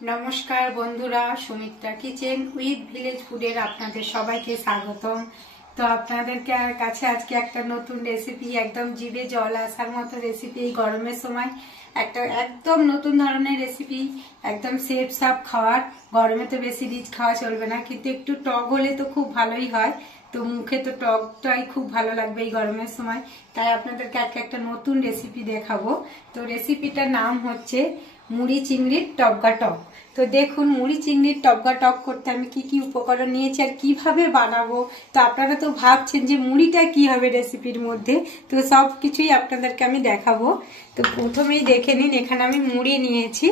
नमस्कार बंधुरा Sumitra kitchen with village ফুডের আপনাদের সবাইকে স্বাগতম। তো আপনাদের কাছে আজকে একটা নতুন রেসিপি, একদম জিভে জল আসার মতো রেসিপি। এই গরমের সময় একটা একদম নতুন ধরনের রেসিপি, একদম সেফ সাপ খাওয়ার। গরমে তো বেশি রিচ খাওয়া চলবে না, কিন্তু একটু টক হলে তো খুব ভালোই হয়। তো মুখে তো টকটাই খুব ভালো লাগবে এই গরমের সময়, তাই আপনাদেরকে একটা নতুন রেসিপি দেখাবো। তো রেসিপিটার নাম হচ্ছে মুড়ি চিংড়ির টপকা টক। তো দেখুন, মুড়ি চিংড়ির টপকা টক করতে আমি কি কি উপকরণ নিয়েছি আর কিভাবে বানাবো। তো আপনারা তো ভাবছেন যে মুড়িটা কি হবে রেসিপির মধ্যে, তো সব কিছুই আপনাদেরকে আমি দেখাবো। তো প্রথমেই দেখে নিন, এখানে আমি মুড়ি নিয়েছি,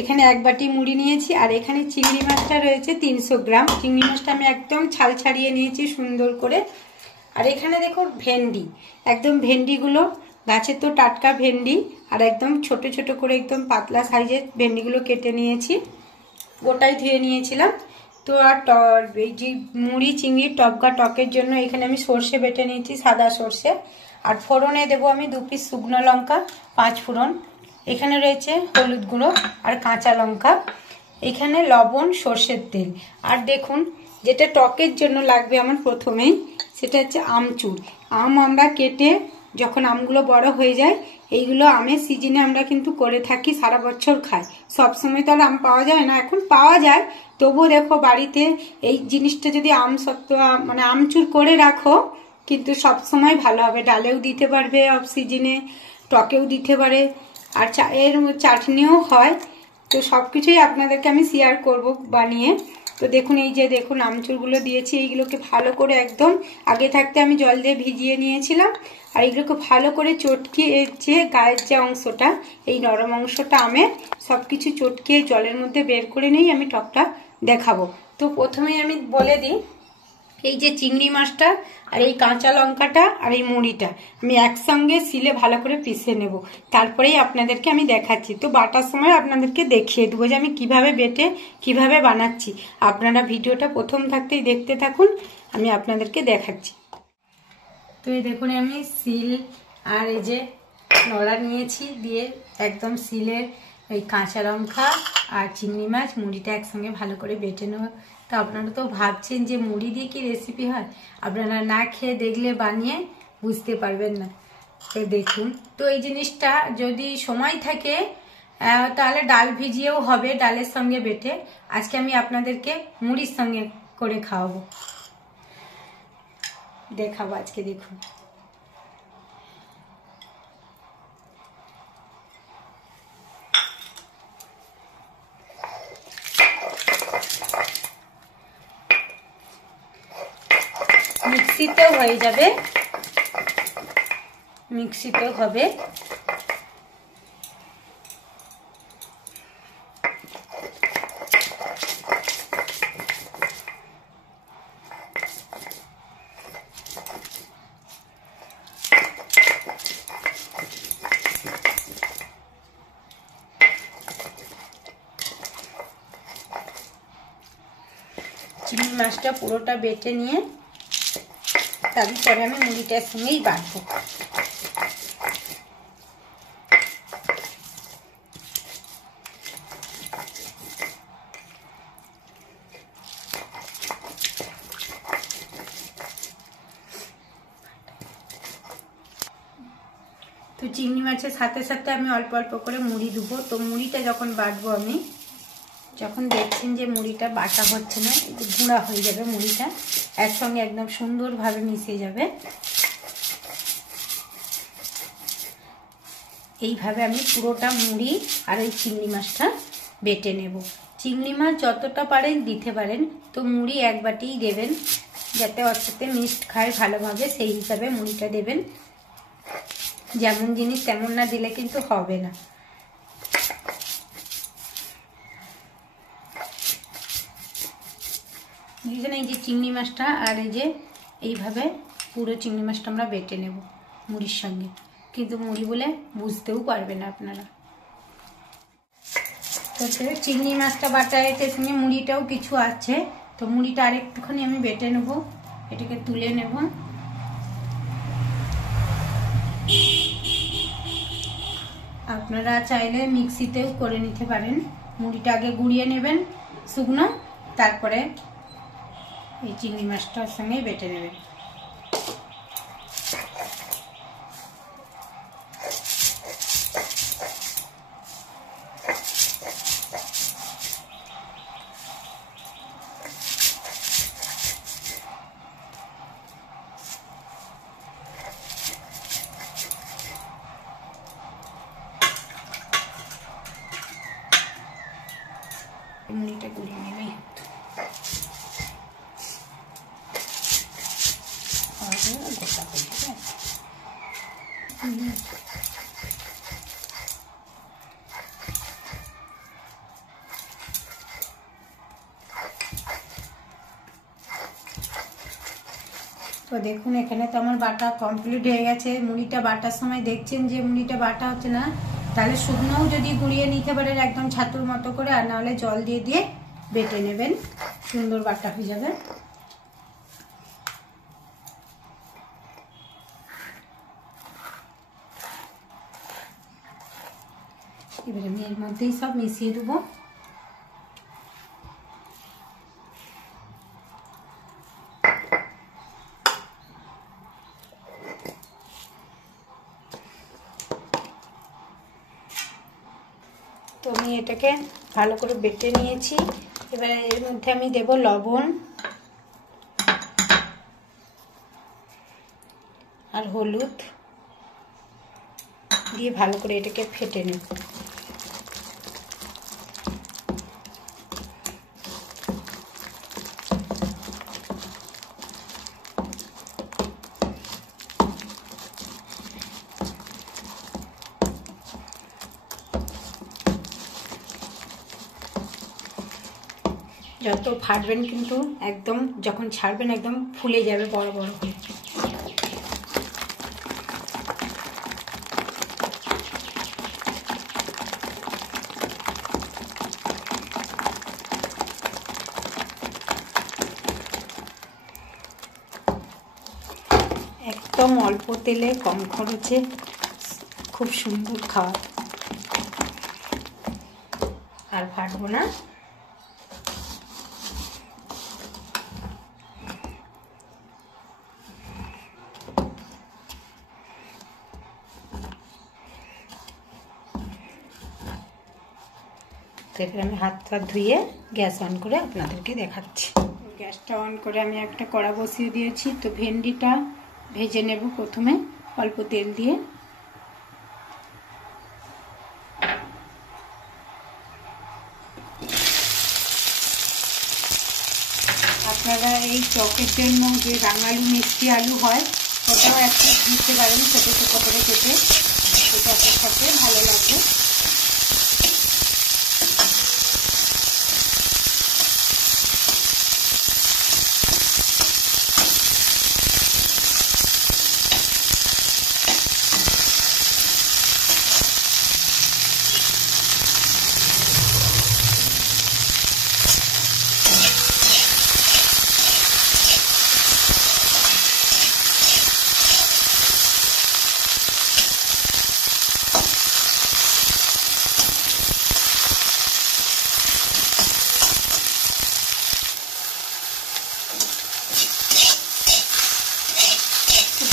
এখানে এক বাটি মুড়ি নিয়েছি। আর এখানে চিংড়ি মাছটা রয়েছে 300 গ্রাম। চিংড়ি মাছটা আমি একদম ছাল ছাড়িয়ে নিয়েছি সুন্দর করে। আর এখানে দেখুন ভেন্ডি, একদম ভেন্ডিগুলো গাছের তো টাটকা ভেন্ডি, আর একদম ছোট ছোট করে একদম পাতলা সাইজের ভেন্ডিগুলো কেটে নিয়েছি, গোটাই ধুয়ে নিয়েছিলাম। তো আর এই যে মুড়ি চিংড়ির টপকা টকের জন্য এখানে আমি সর্ষে বেটে নিয়েছি, সাদা সর্ষে। আর ফোড়নে দেবো আমি 2 পিস শুকনো লঙ্কা, 5 ফোড়ন। এখানে রয়েছে হলুদ গুঁড়ো আর কাঁচা লঙ্কা, এখানে লবণ, সর্ষের তেল। আর দেখুন, যেটা টকের জন্য লাগবে আমার প্রথমেই, সেটা হচ্ছে আমচুর। আম আমরা কেটে যখন আমগুলো বড় হয়ে যায়, এইগুলো আমের সিজনে আমরা কিন্তু করে থাকি, সারা বছর খাই। সবসময় তো আর আম পাওয়া যায় না, এখন পাওয়া যায়, তবুও দেখো বাড়িতে এই জিনিসটা যদি মানে আমচুর করে রাখো, কিন্তু সবসময় ভালো হবে। ডালেও দিতে পারবে অফ সিজনে, টকেও দিতে পারে, আর এর চাটনিও হয়। তো সবকিছুই আপনাদেরকে আমি শেয়ার করব বানিয়ে। তো দেখুন, এই যে দেখুন আমচুরগুলো দিয়েছি, এইগুলোকে ভালো করে একদম আগে থাকতে আমি জল দিয়ে ভিজিয়ে নিয়েছিলাম। আর এইগুলোকে ভালো করে চটকিয়ে, যে গায়ের যে অংশটা, এই নরম অংশটা আমের, সবকিছু চটকিয়ে জলের মধ্যে বের করে নিয়ে আমি টকটা দেখাবো। তো প্রথমেই আমি বলে দিই, এই যে চিংড়ি মাছটা আর এই কাঁচা লঙ্কাটা আর এই মুড়িটা আমি একসঙ্গে শিলে ভালো করে পিষে নেব, তারপরেই আপনাদেরকে আমি দেখাচ্ছি। তো বাটার সময় আপনাদেরকে দেখিয়ে দেবো যে আমি কিভাবে বেটে কিভাবে বানাচ্ছি। আপনারা ভিডিওটা প্রথম থাকতেই দেখতে থাকুন, আমি আপনাদেরকে দেখাচ্ছি। তো এই দেখুন, আমি শিল আর এই যে নড়া নিয়েছি, দিয়ে একদম শিলের এই কাঁচা লঙ্কা আর চিংড়ি মাছ মুড়িটা একসঙ্গে ভালো করে বেটে নেব। তো আপনারা তো ভাবছেন যে মুড়ি দিয়ে কি রেসিপি হয়, আপনারা না খেয়ে দেখলে বানিয়ে বুঝতে পারবেন না। তো দেখুন, তো এই জিনিসটা যদি সময় থাকে তাহলে ডাল ভিজিয়েও হবে, ডালের সঙ্গে বেটে। আজকে আমি আপনাদেরকে মুড়ির সঙ্গে করে খাওয়াবো, দেখাবো আজকে। দেখুন, মিক্সিতেও হয়ে যাবে, মিক্সিতেও হবে। চিংড়ি মাছটা পুরোটা বেটে নিয়ে তারপরে আমি মুড়িটার সঙ্গেই বাটবো। তো চিংড়ি মাছের সাথে সাথে আমি অল্প অল্প করে মুড়ি দেবো। তো মুড়িটা যখন বাটবো, আমি যখন দেখছেন যে মুড়িটা বাটা হচ্ছে না, গুঁড়া হয়ে যাবে, মুড়িটা একসঙ্গে একদম সুন্দরভাবে মিশে যাবে। এইভাবে আমি পুরোটা মুড়ি আর ওই চিংড়ি মাছটা বেটে নেব। চিংড়ি মাছ যতটা পারেন দিতে পারেন, তো মুড়ি এক বাটিই দেবেন, যাতে ওর সাথে মিক্সড খায় ভালোভাবে, সেই হিসাবে মুড়িটা দেবেন। যেমন জিনিস তেমন না দিলে কিন্তু হবে না। এই যে চিংড়ি মাছটা আর এই যে এইভাবে পুরো চিংড়ি মাছটা আমরা বেটে নেব মুড়ির সঙ্গে, কিন্তু মুড়ি বলে বুঝতেও পারবে না আপনারা। তো চিংড়ি মাছটা বাটা এর সঙ্গে মুড়িটাও কিছু আছে, তো মুড়িটা আরেকটুখানি আমি বেটে নেব, এটাকে তুলে নেব। আপনারা চাইলে মিক্সিতেও করে নিতে পারেন। মুড়িটা আগে গুঁড়িয়ে নেবেন শুকনো, তারপরে এই চিংড়ি মাছটার সঙ্গে বেটে নেবেন। মুড়িটা গুঁড়িয়ে নেবেই গোটা হয়ে যাবে। তো দেখুন এখানে তো আমার বাটা কমপ্লিট হয়ে গেছে। মুড়িটা বাটার সময় দেখছেন যে মুড়িটা বাটা হচ্ছে না, তাহলে শুকনোও যদি গুঁড়িয়ে নিতে পারেন একদম ছাতুর মতো করে, আর নাহলে জল দিয়ে দিয়ে বেটে নেবেন, সুন্দর বাটা হয়ে যাবে। এবারে আমি এর মধ্যেই সব মিশিয়ে দেবো। তো আমি এটাকে ভালো করে বেটে নিয়েছি। এবারে এর মধ্যে আমি দেব লবণ আর হলুদ দিয়ে ভালো করে এটাকে ফেটে নেব। যত ফাটবেন কিন্তু একদম যখন ছাড়বেন একদম ফুলে যাবে বড় বড় হয়ে। একদম অল্প তেলে কম খরচে খুব সুন্দর খাওয়া, আর ফাটবো না। তো এবার আমি হাত ধুয়ে গ্যাস অন করে আপনাদেরকে দেখাচ্ছি। গ্যাসটা অন করে আমি একটা কড়া বসিয়ে দিয়েছি। তো ভেন্ডিটা ভেজে নেব প্রথমে অল্প তেল দিয়ে। আপনারা এই চকের জন্য যে রাঙালু মিষ্টি আলু হয় ওটাও একটা দিতে পারেন ছোটো ছোটো করে কেটে, এটা সাথে ভালো লাগবে।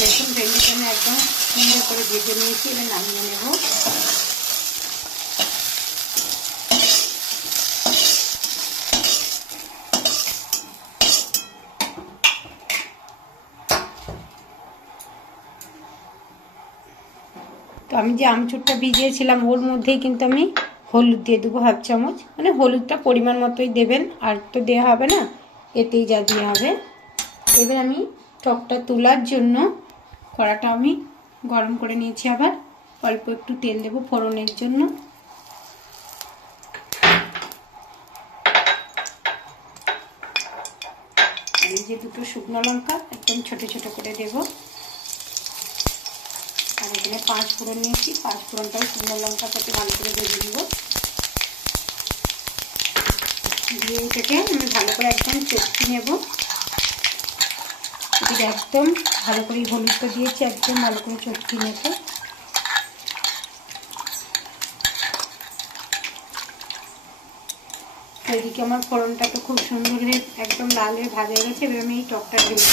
দেখুন ভেন্ডিটা আমি একদম সুন্দর করে ভেজে নিয়েছি, এবার নামিয়ে নেব। তো আমি যে আমচুরটা ভিজিয়েছিলাম ওর মধ্যেই কিন্তু আমি হলুদ দিয়ে দেবো হাফ চামচ, মানে হলুদটা পরিমাণ মতোই দেবেন, আর তো দেওয়া হবে না, এতেই যা দেওয়া হবে। এবার আমি টকটা তোলার জন্য কড়াটা আমি গরম করে নিয়েছি, আবার অল্প একটু তেল দেবো ফোড়নের জন্য। এই যে দুটো শুকনো লঙ্কা একদম ছোট ছোট করে দেব, আর এখানে 5 ফোড়ন নিয়েছি, 5 ফোড়নটাও শুকনো লঙ্কার সাথে ভালো করে ভেজে নেব। দিয়ে এটাকে আমি ভালো করে একদম চটকে নেব। একদম ভালো করে হলুদটা দিয়েছি, একদম ভালো করে চটকে নেব। এদিকে আমার ফোড়নটা তো খুব সুন্দর একদম লাল হয়ে ভাজা গেছে। এবার আমি এই টকটা ঢেলে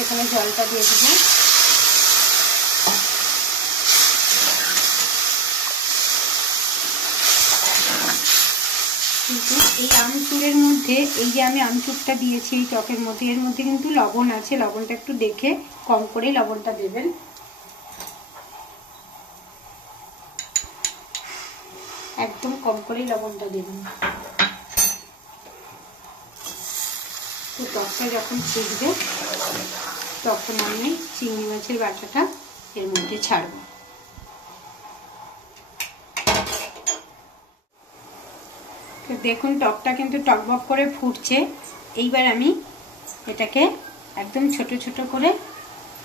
এখানে জলটা দিয়ে দেবো। কিন্তু এই আমচুরের মধ্যে এই যে আমি আমচুরটা দিয়েছি এই টকের মধ্যে, এর মধ্যে কিন্তু লবণ আছে। লবণটা একটু দেখে কম করেই লবণটা দেবেন। একদম কম করেই লবণটা দেবেন। তো টকটা যখন ফুটবে তখন আমি চিংড়ি মাছের বাটাটা এর মধ্যে ছাড়ব। তো দেখুন টকটা কিন্তু টকবক করে ফুটছে। এইবার আমি এটাকে একদম ছোট ছোট করে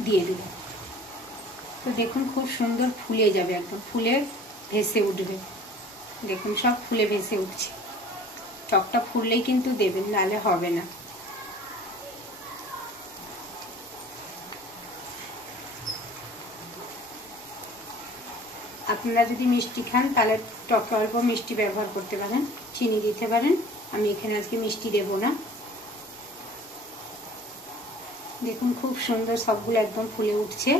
দিয়ে দেব। তো দেখুন খুব সুন্দর ফুলে যাবে, একদম ফুলে ভেসে উঠবে। দেখুন সব ফুলে ভেসে উঠছে। টকটা ফুললেই কিন্তু দেবেন, নাহলে হবে না। আপনারা যদি মিষ্টি খান তাহলে টকে অল্প মিষ্টি ব্যবহার করতে পারেন, চিনি দিতে পারেন। আমি এখানে আজকে মিষ্টি দেব না। দেখুন খুব সুন্দর সবগুলো একদম ফুলে উঠছে।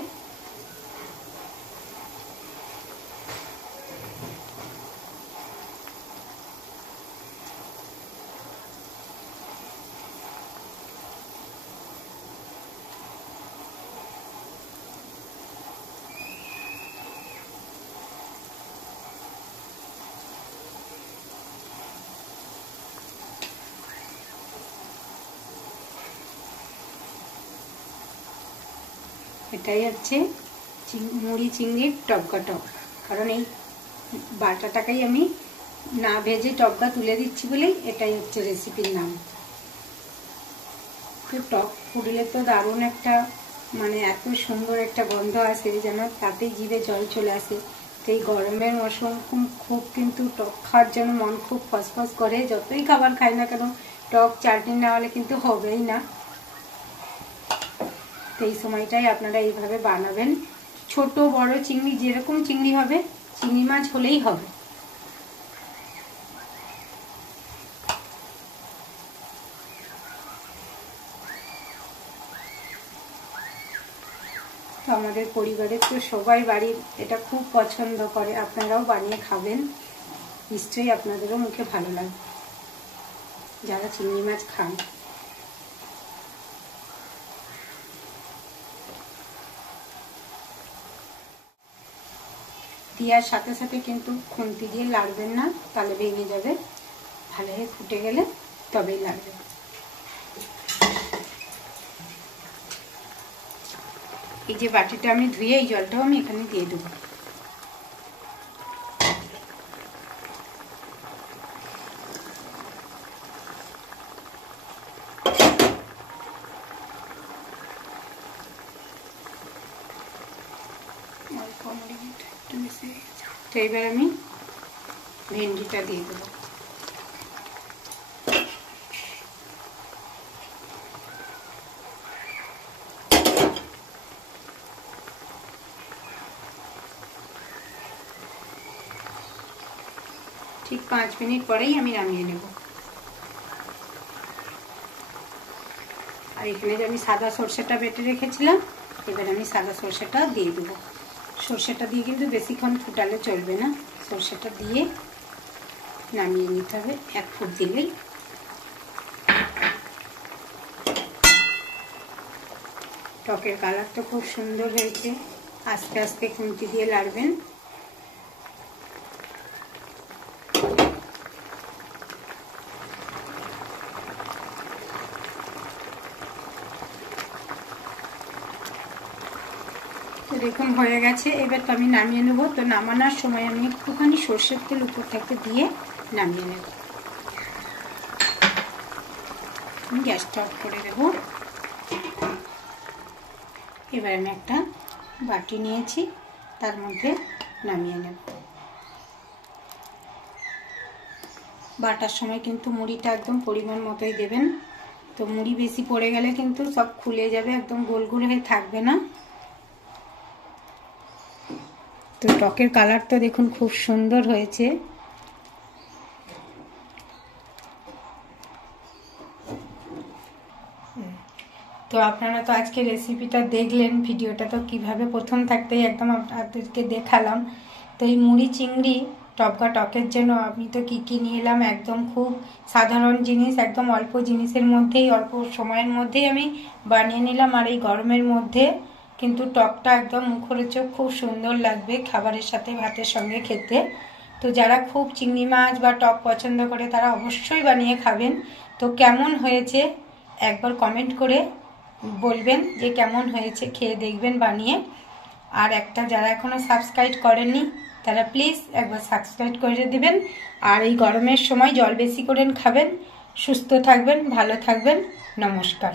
এটাই হচ্ছে মুড়ি চিংড়ির টবকা টক। কারণ এই বাটাটাকেই আমি না ভেজে টবকা তুলে দিচ্ছি বলেই এটাই হচ্ছে রেসিপির নাম। তো টক ফুটলে তো দারুণ একটা মানে এত সুন্দর একটা গন্ধ আসে যেন তাতেই জিভে জল চলে আসে। তো এই গরমের মৌসুম খুব কিন্তু টক খাওয়ার জন্য মন খুব ফসফস করে। যতই খাবার খাই না কেন টক চাটনি না হলে কিন্তু হবেই না। তো এই সময়টাই আপনারা এইভাবে বানাবেন। ছোট বড় চিংড়ি যেরকম চিংড়ি হবে, চিংড়ি মাছ হলেই হবে। তো আমাদের পরিবারের তো সবাই বাড়ির এটা খুব পছন্দ করে। আপনারাও বানিয়ে খাবেন, নিশ্চয়ই আপনাদেরও মুখে ভালো লাগবে যারা চিংড়ি মাছ খান। দেওয়ার সাথে সাথে কিন্তু খুন্তি দিয়ে লাড়বেন না, তাহলে ভেঙে যাবে। ভালোভাবে ফুটে গেলে তবেই লাগবে। এই যে বাটিটা আমি ধুয়ে এই জলটাও আমি এখানে দিয়ে দেবো। তো এবার আমি ভেন্ডিটা দিয়ে দেবো। ঠিক 5 মিনিট পরেই আমি নামিয়ে নেব। আর এখানে যে আমি সাদা সরষেটা বেটে রেখেছিলাম, এবার আমি সাদা সরষেটা দিয়ে দেবো। সরষেটা দিয়ে কিন্তু বেশিক্ষণ ফুটালে চলবে না, সরষেটা দিয়ে নামিয়ে নিতে হবে। 1 ফুট দিলেই। টকের কালারটা খুব সুন্দর হয়েছে। আস্তে আস্তে খুন্তি দিয়ে লাড়বেন। তো দেখুন হয়ে গেছে। এবার তো আমি নামিয়ে নেব। তো নামানোর সময় আমি একটুখানি সর্ষের তেল উপর থেকে দিয়ে নামিয়ে নেব। গ্যাসটা অফ করে দেব। এবার আমি একটা বাটি নিয়েছি, তার মধ্যে নামিয়ে নেব। বাটার সময় কিন্তু মুড়িটা একদম পরিমাণ মতোই দেবেন। তো মুড়ি বেশি পড়ে গেলে কিন্তু সব খুলে যাবে, একদম গোল গোল হয়ে থাকবে না। তো টকের কালারটা দেখুন খুব সুন্দর হয়েছে। তো আপনারা তো আজকে রেসিপিটা দেখলেন, ভিডিওটা তো কিভাবে প্রথম থাকতেই একদম আপনাদেরকে দেখালাম। তো এই মুড়ি চিংড়ি টপকা টকের জন্য আমি তো কী নিয়ে এলাম, একদম খুব সাধারণ জিনিস, একদম অল্প জিনিসের মধ্যেই অল্প সময়ের মধ্যেই আমি বানিয়ে নিলাম। আর এই গরমের মধ্যে কিন্তু টকটা একদম মুখরোচক, খুব সুন্দর লাগবে খাবারের সাথে, ভাতের সঙ্গে খেতে। তো যারা খুব চিংড়ি মাছ বা টক পছন্দ করে তারা অবশ্যই বানিয়ে খাবেন। তো কেমন হয়েছে একবার কমেন্ট করে বলবেন যে কেমন হয়েছে, খেয়ে দেখবেন বানিয়ে। আর একটা যারা এখনো সাবস্ক্রাইব করেননি তারা প্লিজ একবার সাবস্ক্রাইব করে দেবেন। আর এই গরমের সময় জল বেশি করে খাবেন, সুস্থ থাকবেন, ভালো থাকবেন। নমস্কার।